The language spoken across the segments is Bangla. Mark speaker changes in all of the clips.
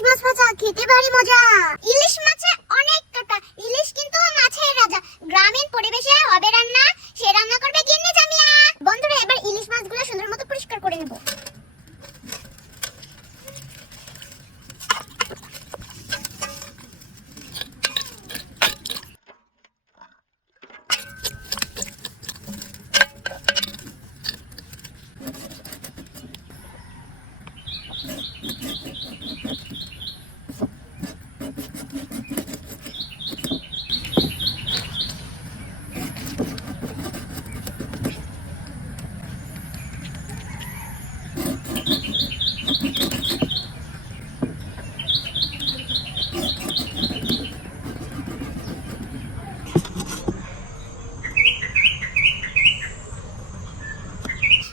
Speaker 1: ভাজা খেতে ভারী মজা। ইলিশ মাছে অনেক কাটা ইলিশ কিন্তু মাছের রাজা গ্রামীণ পরিবেশে হবে রান্না সে রান্না করবে গিন্নি জামিয়া বন্ধুরা এবার ইলিশ মাছগুলো সুন্দর মতো পরিষ্কার করে নেব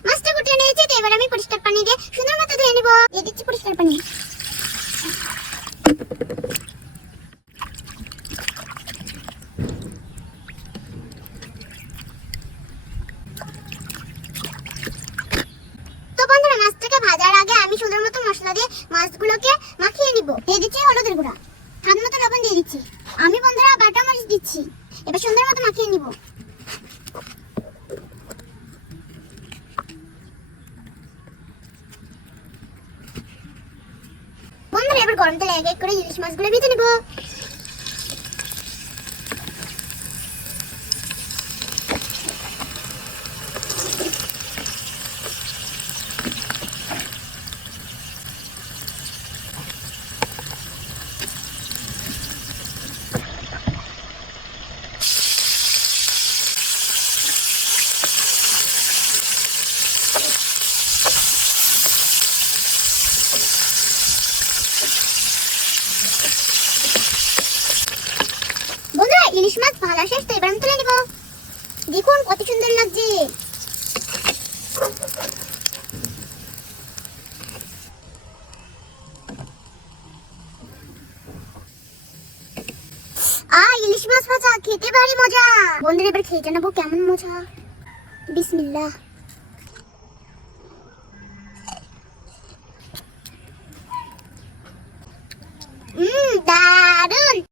Speaker 1: মাছটা গুটিয়ে নিয়েছি, তো এবার আমি পরিষ্কার পানি দিয়ে সুন্দর মতো ধুয়ে নেব। দিয়ে দিচ্ছি পরিষ্কার পানি। ভাজার আগে আমি সুন্দর মতো মশলা দিয়ে মাছগুলোকে মাখিয়ে নিব। দিয়ে দিচ্ছি হলুদের গুঁড়া। স্বাদ মতো লবণ দিয়ে দিচ্ছি। বাটা মরিচ দিচ্ছি। এবার সুন্দর মতো মাখিয়ে নিব। বন্ধুরা, এবার গরম তেলে এক এক করে ইলিশ মাছগুলো ভেজে নেব বন্ধুরা ইলিশ মাছ ভালো শেষ, তো এবার আমি তুলে নিব। দেখুন কত সুন্দর লাগছে। ইলিশ মাছ ভাজা, খেতে ভারী মজা। বন্ধুরা, এবার খেয়ে নেব কেমন মজা। বিসমিল্লাহ।